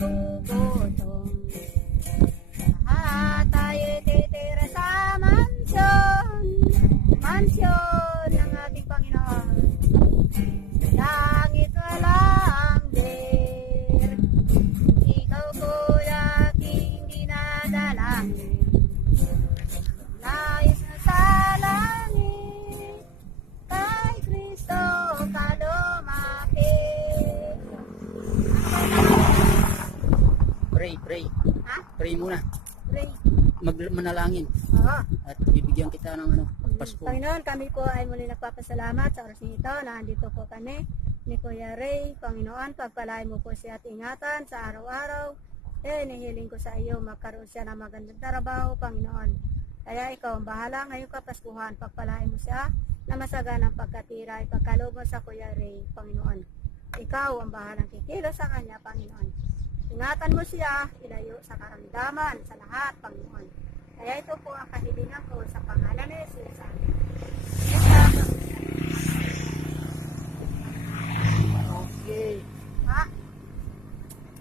gugutom. Lahat tayo titira ng ating Panginoon. Langit walang dir, ikaw ko aking dinadalangin. Nais na sa langit, kay Kristo, kay Pray, pray. Ha? Pray muna. Pray. Mag manalangin. Oo. At bibigyan kita ng ano, pagpasko. Panginoon, kami po ay muli nagpapasalamat sa oras nito na andito po kami ni Kuya Ray. Panginoon, pagpalain mo po siya at ingatan sa araw-araw. Eh, nihiling ko sa iyo, magkaroon siya ng magandang trabaho, Panginoon. Kaya ikaw ang bahala ngayong kapaskuhan, pagpalain mo siya na masaganang pagkatira, ipagkaloob mo sa Kuya Ray, Panginoon. Ikaw ang bahalang kikilo sa kanya, Panginoon. Ingatan mo siya, ilayo sa karamdaman, sa lahat, Panginoon. Kaya ito po ang kahilingan ko sa pangalan ni Jesus. Amen. Okay. Ha?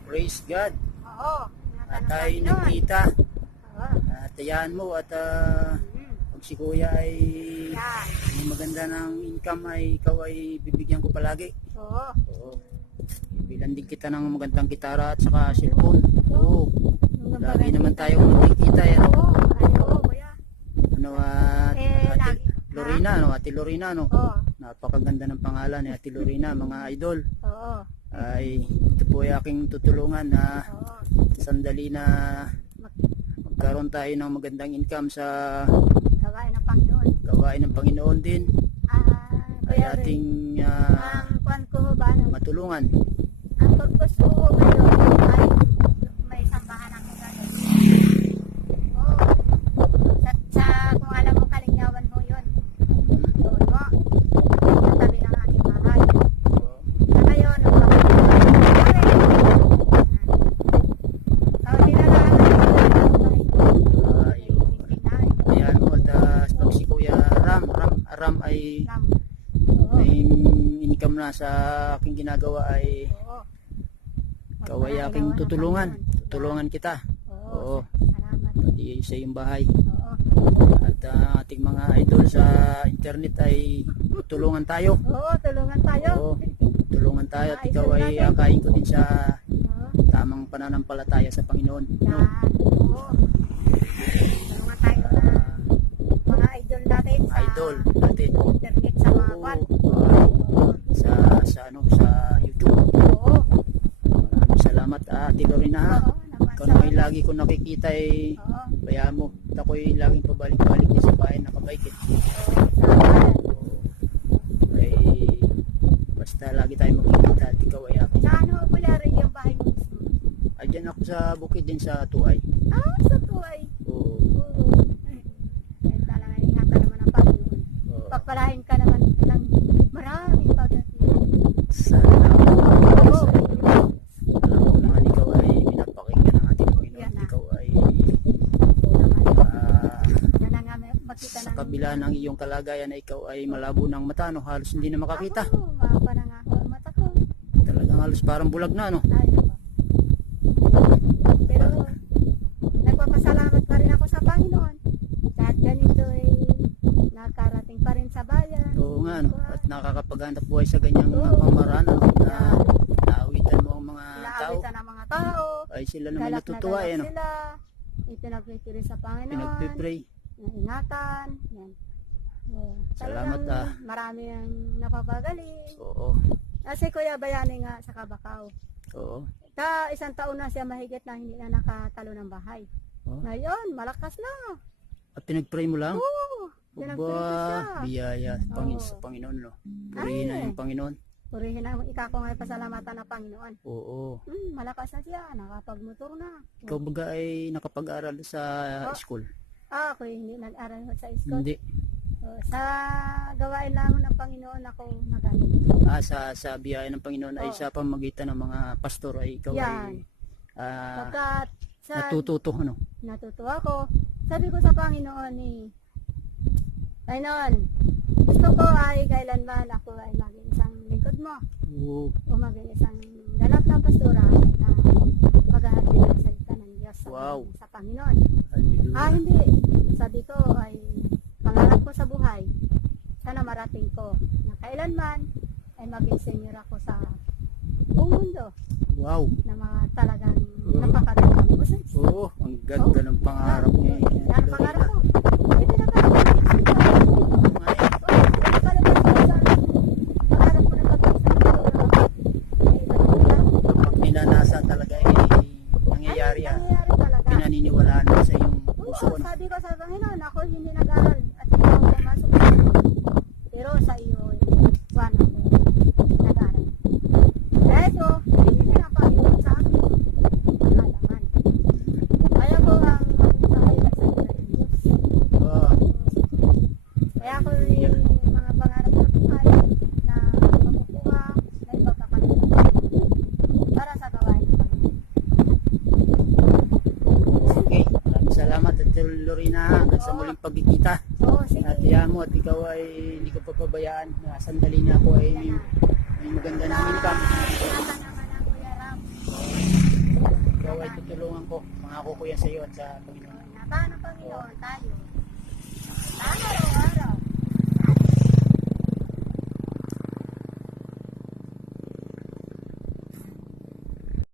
Praise God. Oo. At tayo nagkita. Oo. At tayaan mo at Mm. pag si kuya ay may maganda ng income ay ikaw ay bibigyan ko palagi. Oo. Oo. Bilan din kita ng magandang gitara at saka cellphone. Oo. Lagi naman tayong magkikita yan. Oo. Ay, oo. Ano at Eh, Ate lagi. Lorena, no? Ate Lorena, no? Oo. Napakaganda ng pangalan ni Ate Lorena, mga idol. Oo. Ay, ito po ay aking tutulungan na Oo. sandali na Mag- magkaroon tayo ng magandang income sa Gawain ng Panginoon. gawain ng Panginoon din Ah, ay kuya ating ah, Ang kwan ko ba, ano? matulungan. Ang purpose ko ngayon ay may sambahan ako gano'n. Oo. Sa, sa, kung alam mo kalingyawan mo yun. Doon mo. Sa tabi ng aking bahay. Sa ngayon, nung Ayan mo, at ah, pag si Kuya Ram, Ram, Ram ay may income na sa ginagawa ay aking tutulungan. Tutulungan kita. Oo. Oo. Salamat. Pati sa iyong bahay. Oo. At ah, ating mga idol sa internet ay tulungan tayo. Oo, tulungan tayo. Oo. Tulungan tayo at ikaw ay akayin ko din sa Oo. tamang pananampalataya sa Panginoon. No? Yan. Oo. Tulungan tayo na mga idol natin sa Idol natin. internet sa mga Oo. kwan. Oo. sa sa ano sa YouTube. Oo. Maraming salamat ah, Ate Lorena. ha. Oo. naman Ikaw sa- naman yung lagi ko nakikita eh Oo. bayaan mo. At ako'y laging pabalik-balik din sa bahay nakabike eh. Oo. Ay, basta lagi tayo magkikita at ikaw ay akin. Sa ano, kuya rin yung bahay mo mismo? Ay, dyan ako sa bukid din sa Tuay. Ah, sa tuway. Oo. Oo. Ay, ay, talaga ingatan naman ang Panginoon. Oo. Pagpalain ka naman ng maraming pagdating. Sana Oo. alam ko naman ikaw ay pinapakinggan ng ating Panginoon. Yan na. Ikaw ay Naman. ah, Yan na nga, may- makita sa ng... kabila ng iyong kalagayan na ikaw ay malabo ng mata, no? halos hindi na makakita. Oo, mapa na nga ako ang mata ko. Talagang halos parang bulag na, no? Ay, ako. Pero, nagpapasalamat pa rin ako sa Panginoon. Kahit ganito ay nakarating pa rin sa bayan. Oo nga, no? At nakakapaghanap buhay sa ganyang Oo. pamaraan, ano? Na naawitan mo ang mga tao. Inaawitan ng mga tao. Ay sila naman Galak na natutuwa, galak eh, no? sila. Ipinagpipili sa Panginoon. Pinagpipray. Ingatan. Yan. Oo. Salamat, ah. Marami ang napapagaling. Oo. Kasi Kuya Bayani nga sa Kabakaw. Oo. Ka isang taon na siya mahigit na hindi na nakatalo ng bahay. Oh. Ngayon, malakas na. At pinagpray mo lang? Oo. Aba, biyaya Pangin sa Panginoon, no? Purihin na yung Panginoon. Purihin na ika ko ngayon pasalamatan ng Panginoon. Oo. Hmm, malakas na siya. Nakapagmotor na. Ikaw baga ay nakapag-aral sa Oh. school? Ah, ako hindi nag-aral sa school. Hindi. Oh, sa gawain lang ng Panginoon ako nagaling. Ah, sa, sa biyaya ng Panginoon ay Oo. sa pamagitan ng mga pastor ay ikaw Yan. ay ah, Pagkat sa natututo, ano? natutuwa ko, sabi ko sa Panginoon ni Panginoon, gusto ko ay kailanman ako ay maging isang lingkod mo Oo. o maging isang ganap na pastora na maghahatid ng salita ng Diyos sa, Wow. sa Panginoon. Hallelujah. Ah, hindi. Sabi ko ay pangarap ko sa buhay. Sana marating ko na kailanman ay maging senior ako sa buong mundo Wow. na mga talagang Oo. napakagandang boses. Oo, ang ganda ng pangarap ni Yan ang pangarap ko. Ito na ba? Pangarap ko na pagkakasama Kapag minanasa talaga eh, nangyayari yan. Nangyayari talaga. Pinaniniwalaan mo sa iyong Oo, puso. no? sabi ko sa Panginoon, ako hindi nag-aral at hindi ako pumasok sa Pero sa iyo, buwan ako nag-aral. Kaya ito, hindi na Panginoon sa akin. Pagkalaman. Kaya ko ang maging kahilan sa iyo ng Diyos. Ah, Kaya ako yung mga pangarap ko ay na makukuha na ipagkakalimutan para sa gawain ng Panginoon. okay, maraming salamat at Lorena hanggang sa muling pagkikita. Oo, sige. At mo at ikaw ay hindi ko papabayaan na sandali na ako ay may, may maganda na income. Ikaw ay tutulungan ko. Pangako ko yan sa iyo at sa Panginoon. Ng Panginoon tayo.